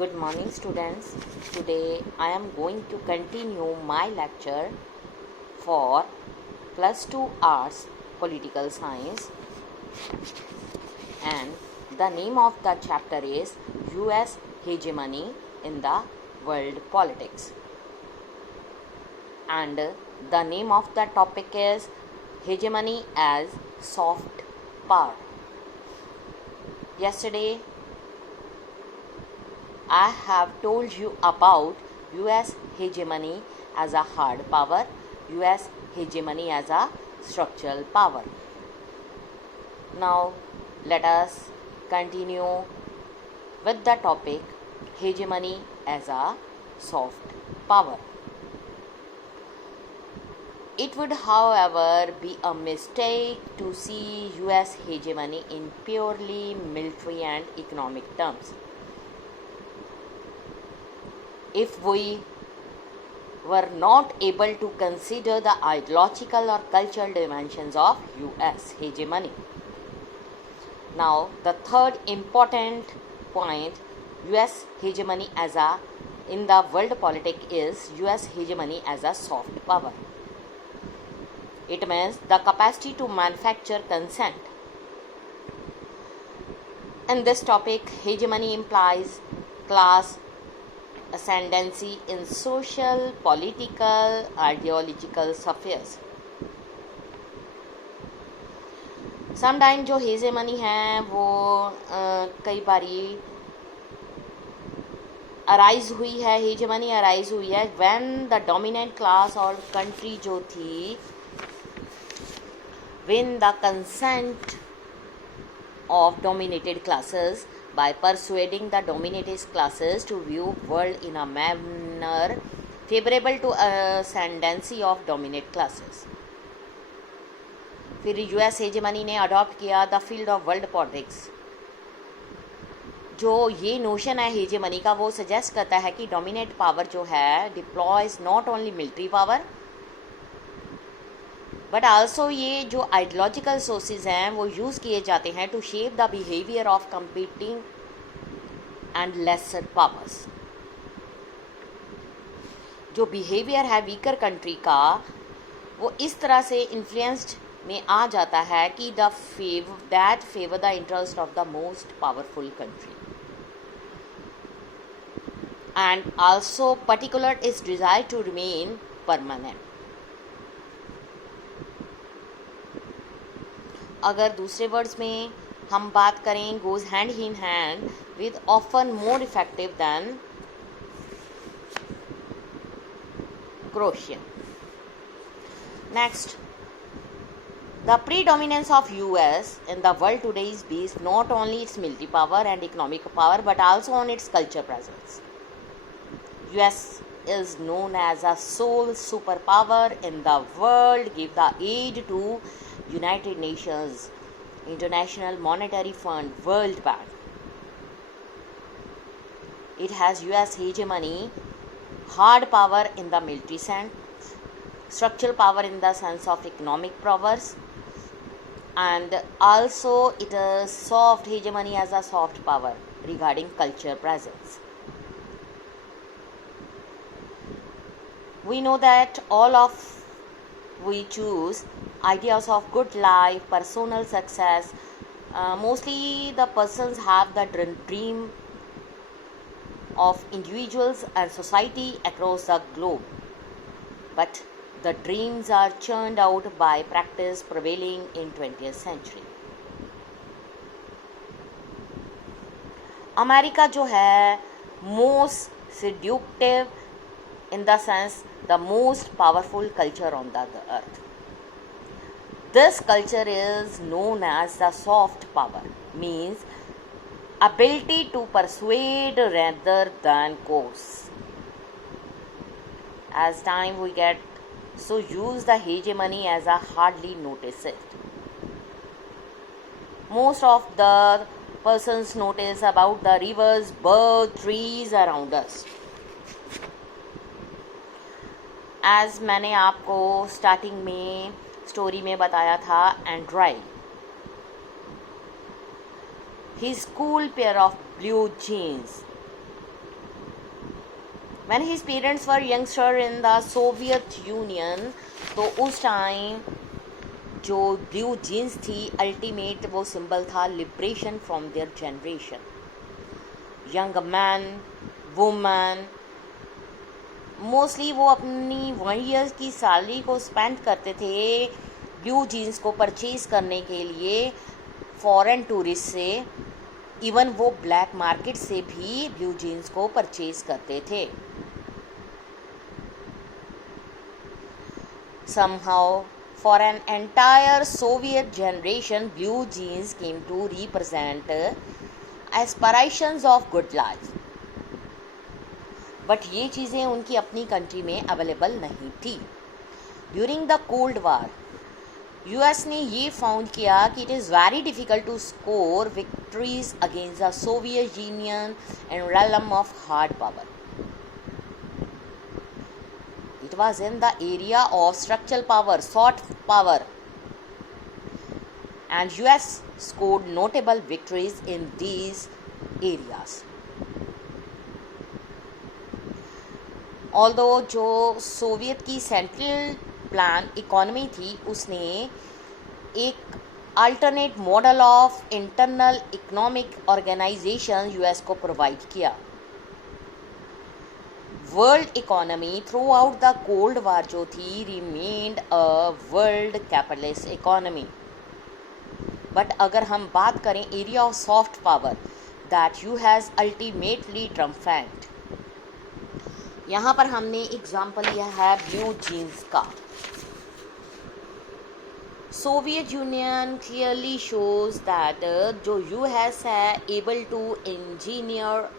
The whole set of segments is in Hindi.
Good morning, students. Today I am going to continue my lecture for plus 2 arts political science, and the name of the chapter is US hegemony in the world politics, and the name of the topic is hegemony as soft power. Yesterday I have told you about US hegemony as a hard power, US hegemony as a structural power. Now let us continue with the topic hegemony as a soft power. It would, however, be a mistake to see US hegemony in purely military and economic terms. If we were not able to consider the ideological or cultural dimensions of US hegemony. Now, the third important point, US hegemony in the world politics is US hegemony as a soft power. It means the capacity to manufacture consent. In this topic, hegemony implies class ascendancy in social, political, ideological spheres. Sometime जो हेजेमनी है वो कई बारी अराइज हुई है, हेजेमनी अराइज हुई है व्हेन द डोमिनेंट क्लास और कंट्री जो थी win the consent of dominated classes by persuading the dominated classes to view world in a manner favorable to ascendancy of dominant classes. फिर यूएस हेजेमनी ने अडॉप्ट किया the field of world politics. जो ये नोशन है हेजेमनी का वो सजेस्ट करता है कि डोमिनेट पावर जो है deploys not only military power but also ये जो आइडियोलॉजिकल सोर्सेज हैं वो यूज़ किए जाते हैं to shape the behaviour of competing and lesser powers. जो बिहेवियर है वीकर कंट्री का वो इस तरह से इन्फ्लुएंस्ड में आ जाता है कि that favour the interest of the most powerful country and also particular is desire to remain permanent. अगर दूसरे वर्ड्स में हम बात करें goes hand in hand with often more effective than coercion. Next, the predominance of US in the world today is based not only its military power and economic power but also on its culture presence. US is known as a sole superpower in the world, give the aid to United Nations, International Monetary Fund, World Bank. It has US hegemony, hard power in the military sense, structural power in the sense of economic powers, and also it is soft hegemony as a soft power regarding culture presence. We know that all of we choose ideas of good life, personal success. Mostly the persons have the dream of individuals and society across the globe, but the dreams are churned out by practice prevailing in 20th century. America जो है most seductive in the sense the most powerful culture on the earth. This culture is known as the soft power, means ability to persuade rather than coerce. As time we get so use the hegemony as a hardly notice it. Most of the persons notice about the rivers, birds, trees around us. As मैंने आपको स्टार्टिंग में स्टोरी में बताया था Android, his cool pair of blue jeans When his parents were youngster in the Soviet Union, तो उस टाइम जो ब्लू जीन्स थी अल्टीमेट वो सिंबल था liberation from their generation. Young man, women, mostly वो अपनी 1 ईयर की सैलरी को स्पेंड करते थे ब्लू जीन्स को परचेज करने के लिए फॉरेन टूरिस्ट से. इवन वो ब्लैक मार्केट से भी ब्लू जीन्स को परचेज करते थे. Somehow, for an entire Soviet generation, blue jeans came to represent aspirations of good life. But ये चीज़ें उनकी अपनी कंट्री में अवेलेबल नहीं थी. During the Cold War, US ने ये फाउंड किया कि it is very difficult to score victories against the Soviet Union and realm of hard power. It was in the area of structural power, soft power, and US scored notable victories in these areas. Although जो सोवियत की सेंट्रल प्लान इकोनॉमी थी उसने एक alternate model of internal economic organisation US को प्रोवाइड किया. World economy throughout the Cold War जो थी remained a world capitalist economy. But अगर हम बात करें area of soft power that US has ultimately triumphant. यहाँ पर हमने एग्जाम्पल लिया है ब्लू जीन्स का. Soviet Union clearly shows that जो यूएस है able to engineer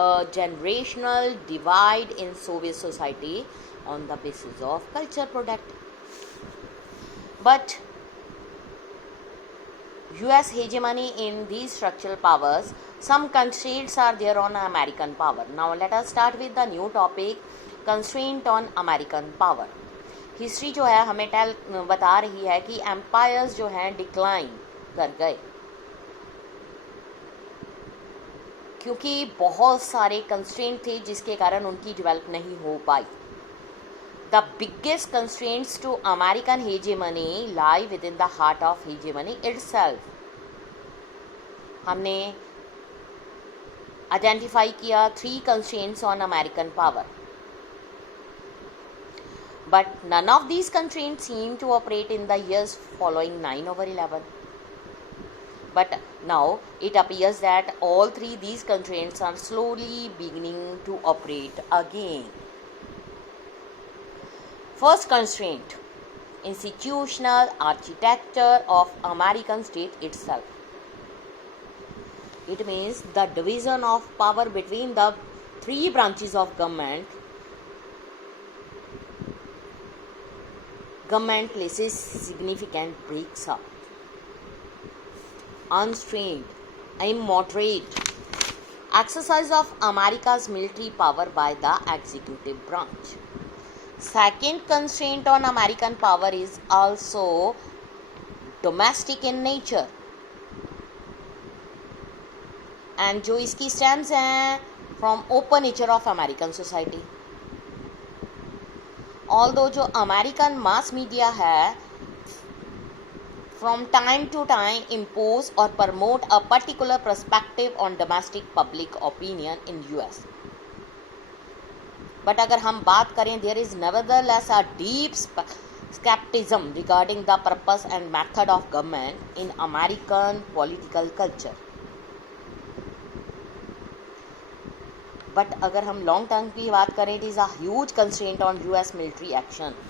a generational divide in Soviet society on the basis of culture product. But US hegemony in these structural powers, some constraints are there on American power. Now let us start with the new topic, constraint on American power. History जो है हमें बता रही है कि एम्पायर्स जो हैं डिक्लाइन कर गए क्योंकि बहुत सारे कंस्ट्रेंट थे जिसके कारण उनकी डेवलप नहीं हो पाई. The biggest constraints to American hegemony lie within the heart of hegemony itself. हमने आइडेंटिफाई किया 3 constraints on American power. But none of these constraints seem to operate in the years following 9/11. But now it appears that all 3 these constraints are slowly beginning to operate again. First constraint, institutional architecture of American state itself. It means the division of power between the 3 branches of government. Government places significant breaks up. Unstrained, immoderate exercise of America's military power by the executive branch. Second constraint on American power is also domestic in nature. And जो इसकी stems हैं from open nature of American society. Although जो American mass media है from time to time impose or promote a particular perspective on domestic public opinion in US. But अगर हम बात करें there is nevertheless a deep skepticism regarding the purpose and method of government in American political culture. But अगर हम long term की बात करें it is a huge constraint on US military action.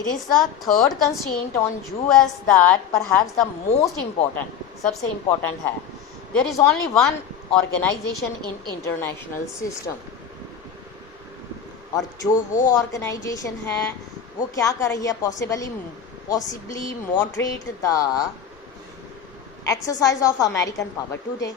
It is the third constraint on US that perhaps the most important, सबसे important है. There is only one organization in international system. और जो वो organization है वो क्या कर रही है possibly moderate the exercise of American power today.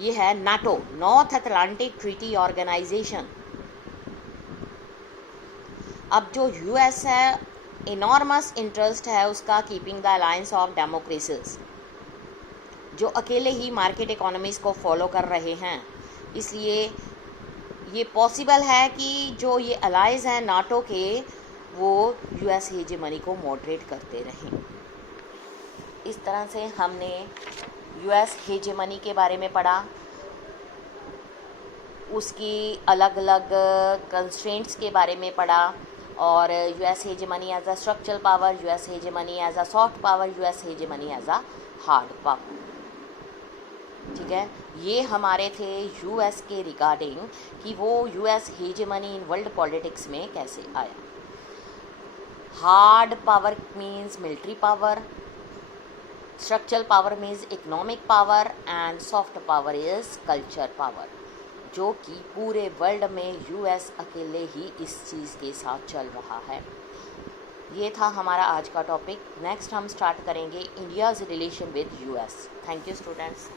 ये है NATO, North Atlantic Treaty Organization. अब जो यूएस है इनॉर्मस इंटरेस्ट है उसका keeping the alliance of democracies. जो अकेले ही मार्केट इकोनॉमीज़ को फॉलो कर रहे हैं। इसलिए ये पॉसिबल है कि जो ये अलाइज हैं नाटो के, वो यूएस हेजेमनी को मॉडरेट करते रहें। इस तरह से हमने यूएस हेजेमनी के बारे में पढ़ा, उसकी अलग अलग कंस्ट्रेंट्स के बारे में पढ़ा, और US hegemony as a structural power, US hegemony as a soft power, US hegemony as a hard power. ठीक है, ये हमारे थे यूएस के रिगार्डिंग कि वो US hegemony in world politics में कैसे आया। Hard power means military power, structural power means economic power, and soft power is culture power, जो कि पूरे वर्ल्ड में यूएस अकेले ही इस चीज़ के साथ चल रहा है। ये था हमारा आज का टॉपिक। नेक्स्ट हम स्टार्ट करेंगे India's relation with US. Thank you students.